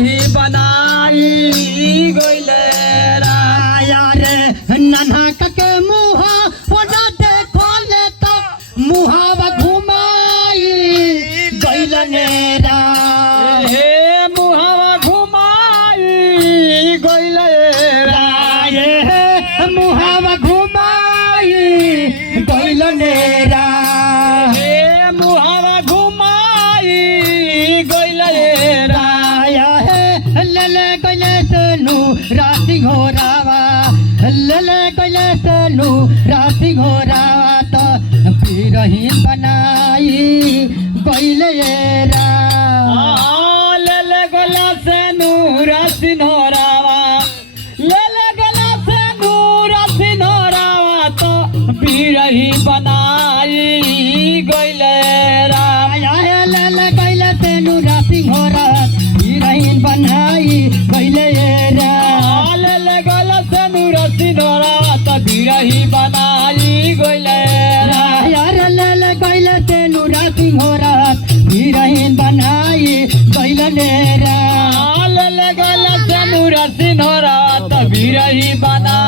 बिरही बनाई गइले राया रे नन्हा के मुहा ओना देखले तो मुहावा घुमाई गइलने रा हे मुहावा घुमाई गइले राये मुहावा घुमाई गइलने रा हे मुहावा घुमाई गइले राया लले गइले तनु राति घोरावा लले गइले तनु राति घोरावा तो बिरही बनाई गइले रा लेले गला से नूरा सिनोरावा लेले गला से नूरा सिनोरावा तो बिरही बनाई गइले राया लले गइले तनु राति घोरा बिरही बनाई गइले रा लेले गला से नूरा सिनोरावा तो बिरही बनाई गइले राया लले गइले तनु राति घोरा बिरही बनाई गइले रा लेले गला से नूरा सिनोरावा तो बिरही बना